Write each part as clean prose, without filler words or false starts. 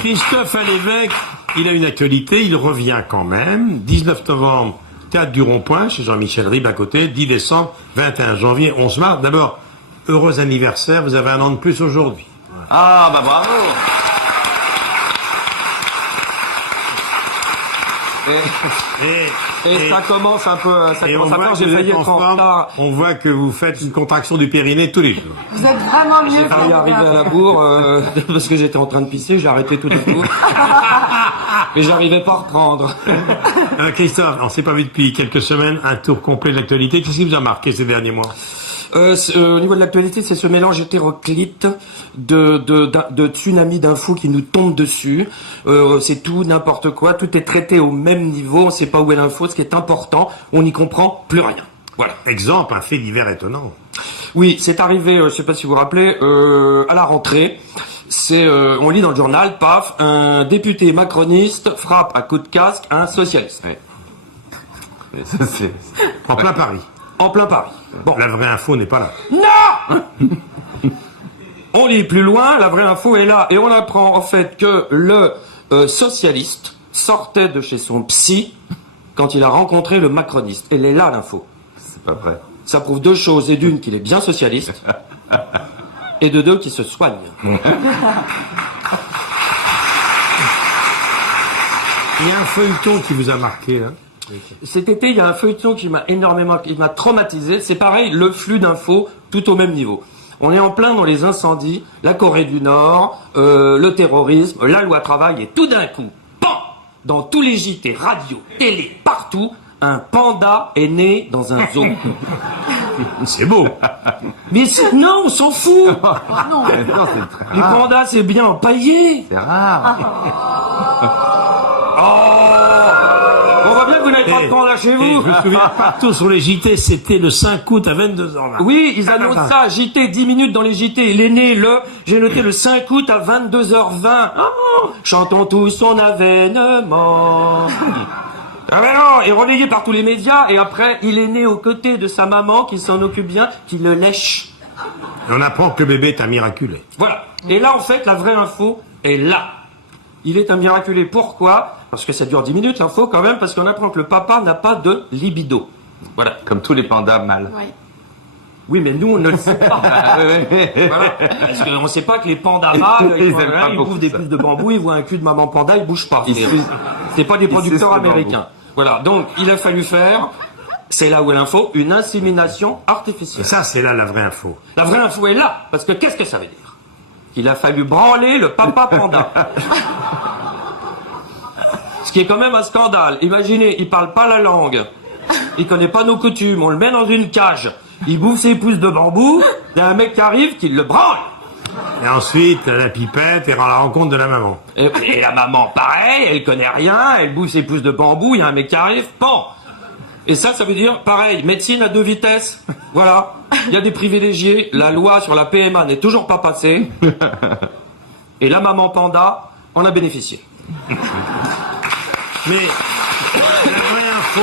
Christophe Alévêque, il a une actualité, il revient quand même. 19 novembre, Théâtre du Rond-Point, chez Jean-Michel Ribes à côté. 10 décembre, 21 janvier, 11 mars. D'abord, heureux anniversaire, vous avez un an de plus aujourd'hui. Ah, bah bravo. Et ça commence un peu, ça commence à faire, j'ai failli être en retard. On voit que vous faites une contraction du périnée tous les jours. Vous êtes vraiment mieux. J'ai failli arriver à la bourre, parce que j'étais en train de pisser, j'ai arrêté tout d'un coup. Mais j'arrivais pas à reprendre. Christophe, on s'est pas vu depuis quelques semaines, un tour complet de l'actualité. Qu'est-ce qui vous a marqué ces derniers mois? Au niveau de l'actualité, c'est ce mélange hétéroclite de tsunami d'infos qui nous tombent dessus. C'est tout, n'importe quoi. Tout est traité au même niveau. On ne sait pas où est l'info. Ce qui est important, on n'y comprend plus rien. Voilà. Exemple, un fait divers étonnant. Oui, c'est arrivé, je ne sais pas si vous vous rappelez, à la rentrée. On lit dans le journal, paf, un député macroniste frappe à coups de casque un socialiste. Ouais. Mais ça, c'est en plein Paris. En plein Paris. Bon. La vraie info n'est pas là. Non. On lit plus loin, la vraie info est là. Et on apprend en fait que le socialiste sortait de chez son psy quand il a rencontré le macroniste. Elle est là l'info. C'est pas vrai. Ça prouve deux choses. Et d'une, qu'il est bien socialiste. Et de deux, qu'il se soigne. Il y a un feuilleton qui vous a marqué, hein? Cet été, il y a un feuilleton qui m'a traumatisé. C'est pareil, le flux d'infos, tout au même niveau. On est en plein dans les incendies, la Corée du Nord, le terrorisme, la loi travail, et tout d'un coup, pan, dans tous les JT, radio, télé, partout, un panda est né dans un zoo. C'est beau. Mais non, on s'en fout. Non. Les pandas, c'est bien empaillé. C'est rare. On voit bien que vous n'avez pas de panda chez vous. Je me souviens partout sur les JT, c'était le 5 août à 22h20. Oui, ils annoncent ça, JT, 10 minutes dans les JT. Il est né j'ai noté le 5 août à 22h20. Oh, chantons tous son avènement. Ah ben non, et relayé par tous les médias, et après, il est né aux côtés de sa maman qui s'en occupe bien, qui le lèche. Et on apprend que le bébé est un miraculé. Voilà. Et là, en fait, la vraie info est là. Il est un miraculé. Pourquoi? Parce que ça dure 10 minutes, l'info, quand même, parce qu'on apprend que le papa n'a pas de libido. Voilà. Comme tous les pandas mâles. Oui. Oui, mais nous, on ne le sait pas. Voilà. Parce qu'on ne sait pas que les pandas mâles, ils bouffent des puces de bambou, ils voient un cul de maman panda, ils bougent pas. C'est pas des producteurs américains. Voilà. Donc, il a fallu faire, c'est là où est l'info, une insémination artificielle. Et ça, c'est là la vraie info. La vraie info est là. Parce que qu'est-ce que ça veut dire? Qu'il a fallu branler le papa panda. Ce qui est quand même un scandale. Imaginez, il parle pas la langue. Il connaît pas nos coutumes. On le met dans une cage. Il bouffe ses pousses de bambou. Il y a un mec qui arrive qui le branle. Et ensuite, la pipette et rend la rencontre de la maman. Et la maman, pareil, elle connaît rien. Elle bouffe ses pousses de bambou. Il y a un mec qui arrive. Bon. Et ça veut dire, pareil, médecine à 2 vitesses. Voilà. Il y a des privilégiés. La loi sur la PMA n'est toujours pas passée. Et la maman panda en a bénéficié. Mais la vraie info,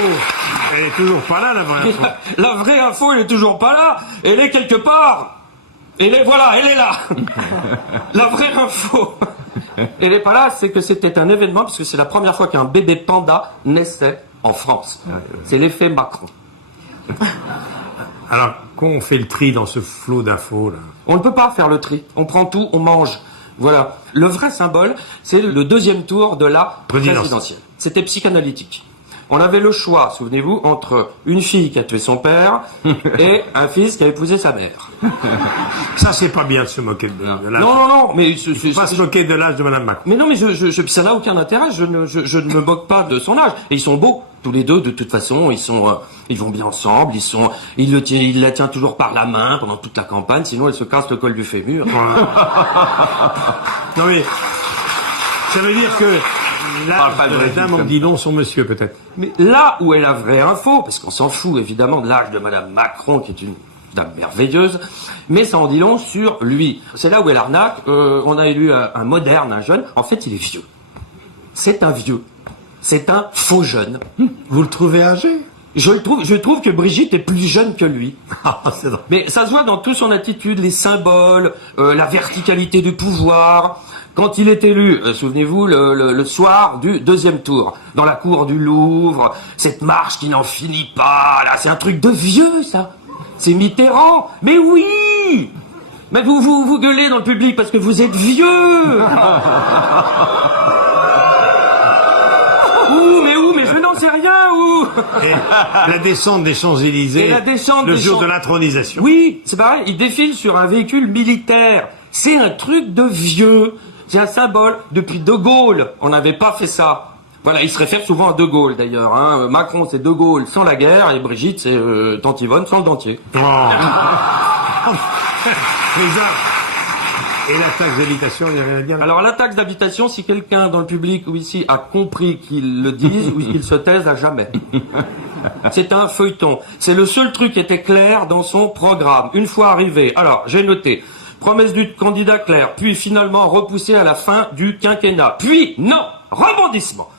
elle est toujours pas là, la vraie info. La vraie info, elle est toujours pas là. Elle est quelque part. Elle est là. La vraie info, elle est pas là. C'est que c'était un événement parce que c'est la première fois qu'un bébé panda naissait en France. C'est l'effet Macron. Alors, quand on fait le tri dans ce flot d'infos, là? On ne peut pas faire le tri. On prend tout, on mange. Voilà. Le vrai symbole, c'est le deuxième tour de la présidentielle. C'était psychanalytique. On avait le choix, souvenez-vous, entre une fille qui a tué son père et un fils qui a épousé sa mère. Ça, c'est pas bien de se moquer de l'âge. Non, mais... Il faut pas se moquer de l'âge de Madame Macron. Mais non, mais ça n'a aucun intérêt, je ne me moque pas de son âge. Et ils sont beaux, tous les deux, de toute façon, ils vont bien ensemble, il la tient toujours par la main pendant toute la campagne, sinon elle se casse le col du fémur. Non mais, ça veut dire que là, les dames ont dit non sur monsieur, peut-être. Mais là où est la vraie info, parce qu'on s'en fout évidemment de l'âge de Madame Macron, qui est une dame merveilleuse, mais ça en dit long sur lui. C'est là où est l'arnaque. On a élu un moderne, un jeune. En fait, il est vieux. C'est un vieux. C'est un faux jeune. Vous le trouvez âgé? Je trouve que Brigitte est plus jeune que lui. C'est drôle. Mais ça se voit dans toute son attitude, les symboles, la verticalité du pouvoir. quand il est élu, souvenez-vous, le soir du deuxième tour, dans la cour du Louvre, cette marche qui n'en finit pas, là, c'est un truc de vieux, ça. C'est Mitterrand. Mais oui! Mais vous gueulez dans le public parce que vous êtes vieux! Mais je n'en sais rien, où? Et la descente des Champs-Élysées, le jour de l'intronisation. Oui, c'est pareil, il défile sur un véhicule militaire. C'est un truc de vieux. C'est un symbole. Depuis De Gaulle, on n'avait pas fait ça. Voilà, il se réfère souvent à De Gaulle, d'ailleurs. Hein. Macron, c'est De Gaulle sans la guerre, et Brigitte, c'est Tante Yvonne sans le dentier. Oh. Et la taxe d'habitation, il n'y a rien à dire. Alors la taxe d'habitation, si quelqu'un dans le public ou ici a compris qu'il le dise ou qu'il se taise à jamais. C'est un feuilleton. C'est le seul truc qui était clair dans son programme. Une fois arrivé, alors j'ai noté, promesse du candidat clair, puis finalement repoussé à la fin du quinquennat. Puis non, rebondissement.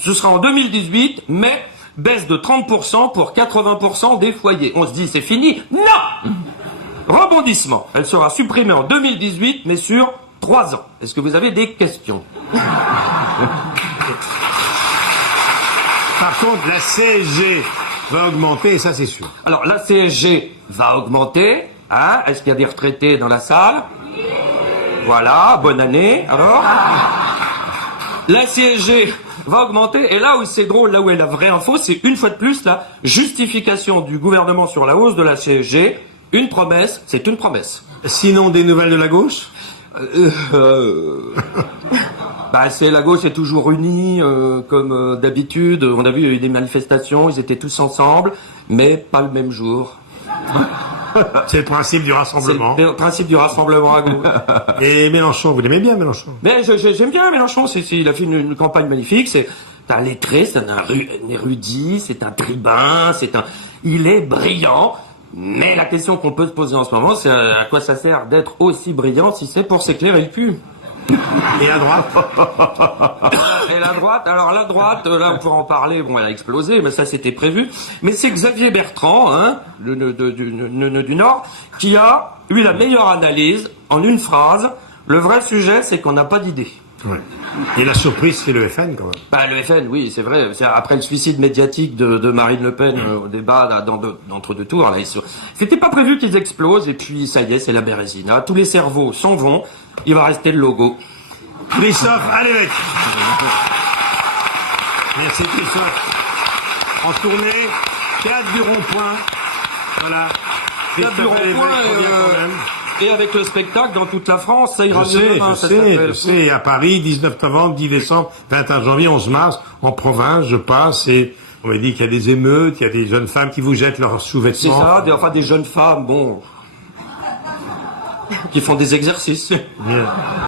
Ce sera en 2018, mais baisse de 30% pour 80% des foyers. On se dit c'est fini. Non! Rebondissement. Elle sera supprimée en 2018, mais sur 3 ans. Est-ce que vous avez des questions? Par contre, la CSG va augmenter, et ça c'est sûr. Alors, la CSG va augmenter. Hein? Est-ce qu'il y a des retraités dans la salle? Voilà, bonne année. Alors, la CSG va augmenter. Et là où c'est drôle, là où est la vraie info, c'est une fois de plus la justification du gouvernement sur la hausse de la CSG. Une promesse, c'est une promesse. Sinon, des nouvelles de la gauche? C'est la gauche est toujours unie, comme d'habitude. On a vu, il y a eu des manifestations, ils étaient tous ensemble, mais pas le même jour. C'est le principe du rassemblement. C'est le principe du rassemblement à gauche. Et Mélenchon, vous l'aimez bien, Mélenchon? Mais j'aime bien Mélenchon, il a fait une campagne magnifique, c'est un lettré, c'est un érudit, c'est un tribun, il est brillant. Mais la question qu'on peut se poser en ce moment, c'est à quoi ça sert d'être aussi brillant si c'est pour s'éclairer le cul? Et à droite? Et la droite, alors la droite, là on pourra en parler, bon elle a explosé, mais ça c'était prévu. Mais c'est Xavier Bertrand, hein, du Nord, qui a eu la meilleure analyse en une phrase. Le vrai sujet, c'est qu'on n'a pas d'idée. Ouais. Et la surprise, c'est le FN, quand même. Le FN, oui, c'est vrai. Après le suicide médiatique de Marine Le Pen au débat là, d'entre deux tours, là, c'était pas prévu qu'ils explosent. Et puis, ça y est, c'est la Bérésina. Tous les cerveaux s'en vont. Il va rester le logo. Christophe, allez mec. Merci Christophe. En tournée, théâtre du Rond-Point. Voilà. Théâtre du Rond-Point et avec le spectacle dans toute la France, ça ira mieux demain. Je sais, à Paris, 19 novembre, 10 décembre, 21 janvier, 11 mars, en province, je passe et on m'a dit qu'il y a des émeutes, il y a des jeunes femmes qui vous jettent leurs sous-vêtements. C'est ça, des jeunes femmes, bon, qui font des exercices. Yeah.